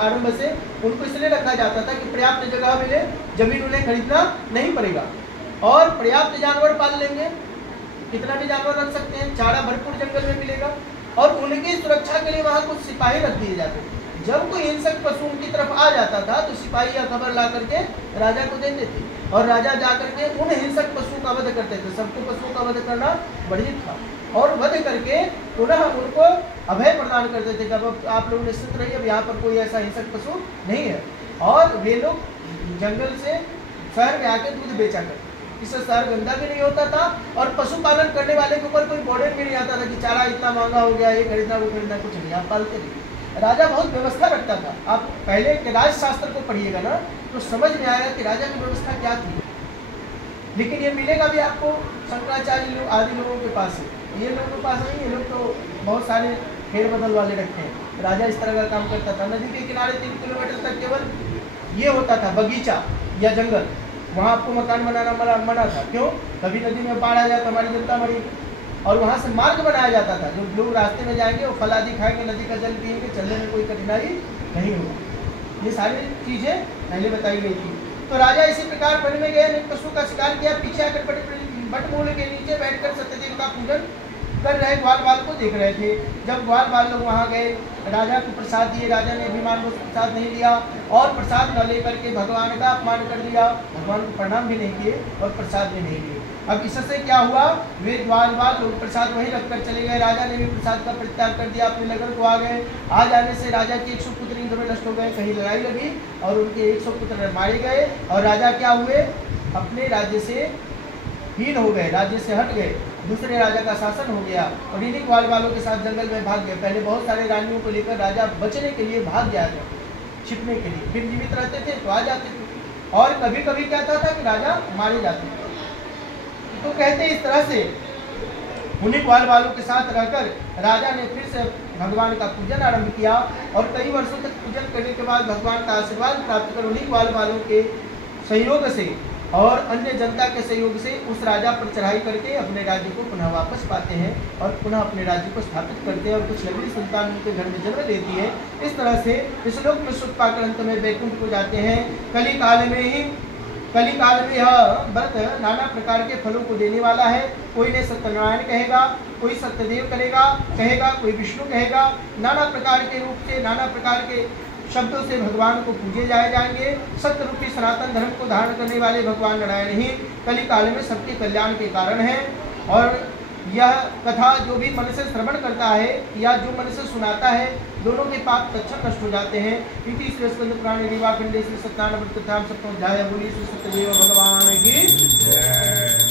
आरंभ से उनको इसलिए रखा जाता था कि पर्याप्त जगह मिले, जमीन उन्हें खरीदना नहीं पड़ेगा और पर्याप्त जानवर पाल लेंगे, कितना भी जानवर रख सकते हैं, चारा भरपूर जंगल में मिलेगा और उनकी सुरक्षा के लिए वहाँ कुछ सिपाही रख दिए जाते थे। जब कोई हिंसक पशु उनकी तरफ आ जाता था तो सिपाही यह खबर ला करके राजा को देते थे और राजा जा करके उन हिंसक पशुओं का वध करते थे। सबको पशुओं का वध करना वर्जित था और वध करके पुनः उनको अभय प्रदान करते थे कि अब आप लोग निश्चित रहिए, अब यहाँ पर कोई ऐसा हिंसक पशु नहीं है। और वे लोग जंगल से शहर में आके दूध बेचा करते, इससे शहर गंदा भी नहीं होता था और पशुपालन करने वाले के ऊपर कोई बर्डन भी नहीं आता था कि चारा इतना महंगा हो गया, ये खरीदना वो खरीदना, कुछ नहीं, आप पालते नहीं। राजा बहुत व्यवस्था रखता था। आप पहले के राजशास्त्र को पढ़िएगा ना तो समझ में आएगा कि राजा की व्यवस्था क्या थी। लेकिन ये मिलेगा भी आपको शंकराचार्य लोग आदि लोगों के पास है, ये लोगों के पास नहीं। ये लोग तो बहुत सारे फेरबदल वाले रखते हैं। राजा इस तरह का काम करता था। नदी के किनारे 3 किलोमीटर तक केवल ये होता था बगीचा या जंगल, वहाँ आपको मकान बनाना मना था। क्यों? कभी नदी में बाढ़ आ जाए तो हमारी जनता मरेगी। और वहाँ से मार्ग बनाया जाता था, जो लोग रास्ते में जाएंगे वो फल आदि खाएंगे, नदी का जल पिएंगे, चलने में कोई कठिनाई नहीं होगी। ये सारी चीज़ें पहले बताई गई थी। तो राजा इसी प्रकार वन में गए, पशु का शिकार किया, पीछे आकर बटमूल के नीचे बैठकर सत्यदेव का पूजन कर रहे ग्वाल बाल को देख रहे थे। जब ग्वाल बाल लोग वहाँ गए, राजा को प्रसाद दिए, राजा ने अभिमान को प्रसाद नहीं दिया और प्रसाद न लेकर के भगवान का अपमान कर दिया, भगवान को प्रणाम भी नहीं किए और प्रसाद भी नहीं दिए। अब इससे क्या हुआ, वे ग्वाल बाल लोग प्रसाद वहीं रखकर चले गए। राजा ने भी प्रसाद का परित्याग कर दिया, अपने नगर को आ गए। आ जाने से राजा के 100 पुत्र इंद्र में नष्ट हो गए, कहीं लड़ाई लगी और उनके 100 पुत्र मारे गए और राजा क्या हुए, अपने राज्य से हीन हो गए, राज्य से हट गए, दूसरे राजा का शासन हो गया और इन्हीं ग्वाल बालों के साथ जंगल में भाग गए। पहले बहुत सारे रानियों को लेकर राजा बचने के लिए भाग गया था, छिपने के लिए। फिर जीवित रहते थे तो आ जाते थे और कभी कभी क्या था कि राजा मारे जाते थे। तो कहते इस तरह से उन्हीं ग्वाल बालों के साथ रहकर राजा ने फिर से भगवान का पूजन आरंभ किया और कई वर्षों तक पूजन करने के बाद भगवान का आशीर्वाद प्राप्त कर उन्हीं ग्वाल बालों के सहयोग से और अन्य जनता के सहयोग से उस राजा पर चढ़ाई करके अपने राज्य को पुनः वापस पाते हैं और पुनः अपने राज्य को स्थापित करते हैं और कुछ नगरी संतान उनके घर में जन्म लेती है। इस तरह से इस लोक में सुख पाकर अंत में वैकुंठ को जाते हैं। कली काल में यह व्रत नाना प्रकार के फलों को देने वाला है। कोई ने सत्यनारायण कहेगा, कोई सत्यदेव कहेगा, कोई विष्णु कहेगा। नाना प्रकार के रूप से, नाना प्रकार के शब्दों से भगवान को पूजे जाएंगे। सत्य रूपी सनातन धर्म को धारण करने वाले भगवान नारायण ही कली काल में सबके कल्याण के कारण हैं। और यह कथा जो भी मन से श्रवण करता है या जो मन से सुनाता है, दोनों के पाप तत्क्षण नष्ट हो जाते हैं। इति श्री स्कंद पुराण रीवा खंडे श्री सत्यानंद कथा सप्तम अध्याय बोली श्री सत्यदेव भगवान की जय।